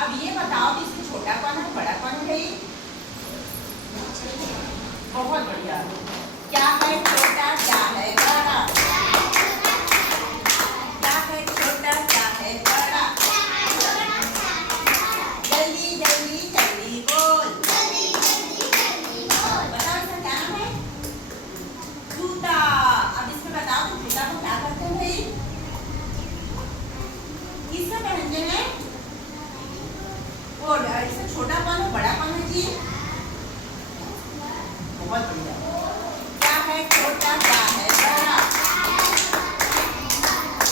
अब ये बताओ कि इसमें छोटा कौन है बड़ा कौन है भाई? बहुत बढ़िया। क्या है छोटा क्या है बड़ा? क्या है छोटा क्या है बड़ा? जल्दी जल्दी जल्दी बोल। बताओ इसका क्या नाम है? जूता। अब इसमें बताओ कि जूता को क्या करते हैं भाई? किससे पहनते हैं? वो इसमें छोटा कौन है बड़ा कौन है जी? बहुत बढ़िया। क्या है छोटा क्या है बड़ा?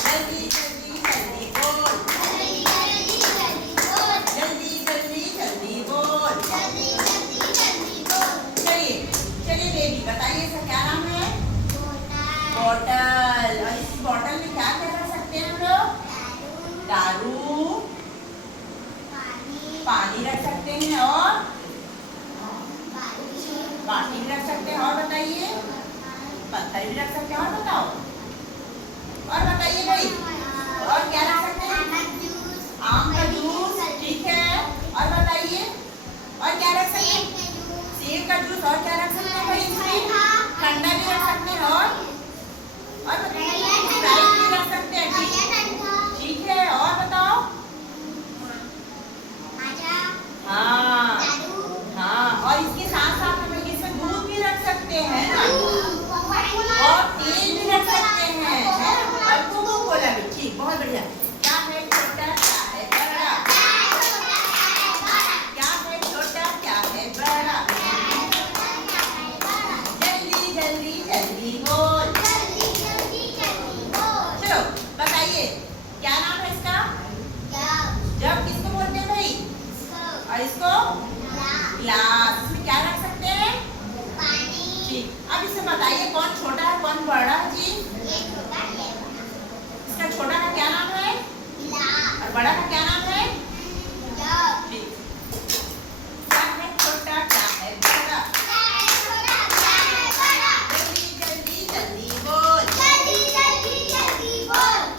जल्दी जल्दी जल्दी बोल। जल्दी जल्दी जल्दी बोल। चलिए चलिए बेबी बताइए इसका क्या नाम है? बॉटल। और इस बॉटल में क्या क्या रख सकते हैं हम लोग? दारू, पानी रख सकते हैं और बाटी भी रख सकते हैं। और बताइए पत्थर भी रख सकते हैं। और बताओ और बताइए भाई और क्या रख सकते हैं? आम का जूस। ठीक है। और बताइए और क्या रख सकते हैं? सेब का जूस। और क्या रख सकते हैं भाई? इसमें ठंडा भी रख सकते हैं और स्प्राइट भी रख सकते हैं। ठीक है। और बताओ। हाँ हाँ। और इसके साथ साथ हम इसमें दूध भी रख सकते हैं ना और तेल भी रख सकते हैं और कोको कोला भी। ठीक बहुत बढ़िया। क्या है छोटा क्या है बड़ा? क्या है छोटा क्या है बड़ा? जल्दी जल्दी जल्दी बोल। चलो बताइए क्या नाम है इसका? जग किसको बोलते हैं भाई? और इसको गिलास। इसमें क्या रख सकते हैं? ठीक। अब इसे बताइए कौन छोटा है कौन बड़ा है जी? इसका छोटा का क्या नाम है? और बड़ा का क्या नाम है? ठीक। क्या है छोटा क्या है बड़ा? जल्दी जल्दी जल्दी बोल।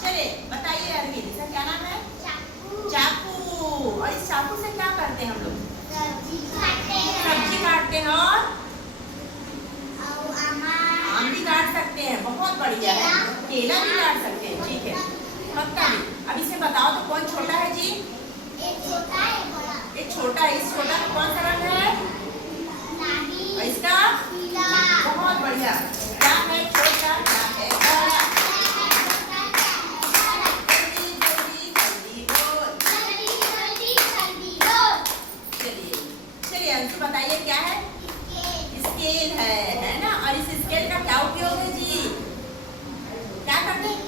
चलिए बताइए अरविंद इसका क्या नाम है? चाकू। और इस चाकू से क्या करते हैं हम लोग? सब्जी काटते हैं और आम भी काट सकते हैं। बहुत बढ़िया है। केला भी काट सकते हैं। ठीक है पक्का भी। अब इसे बताओ तो कौन छोटा है जी? एक छोटा है। इस छोटा का कौन सा रंग है? और इसका बहुत बढ़िया। क्या है छोटा क्या है बड़ा? जल्दी जल्दी जल्दी बोल। चलिए चलिए अंशु बताइए क्या है? स्केल है ना। और इस स्केल का क्या उपयोग है जी? क्या करते हैं?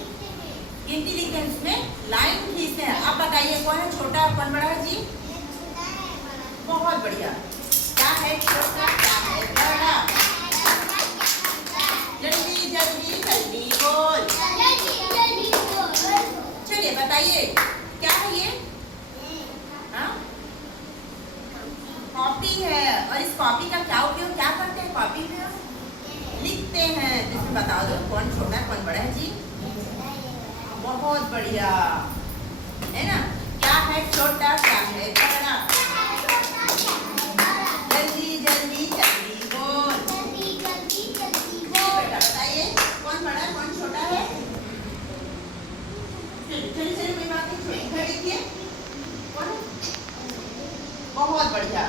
गिनती लिखते हैं। इसमें लाइन खींचते हैं। अब बताइए कौन है छोटा और कौन बड़ा है जी? बहुत बढ़िया। क्या है छोटा क्या है बड़ा? जल्दी जल्दी जल्दी बोल। चलिए बताइए क्या है ये? हाँ कॉपी है। और इस कॉपी का क्या उपयोग क्या करते हैं? कॉपी में लिखते हैं। इसमें बता दो कौन छोटा है कौन बड़ा है जी? बहुत बढ़िया है ना। क्या है छोटा क्या है बड़ा? जल्दी जल्दी जल्दी बोल। बेटा बताइए कौन बड़ा है कौन छोटा है? चलिए चलिए कोई बात नहीं। देखिए बहुत बढ़िया।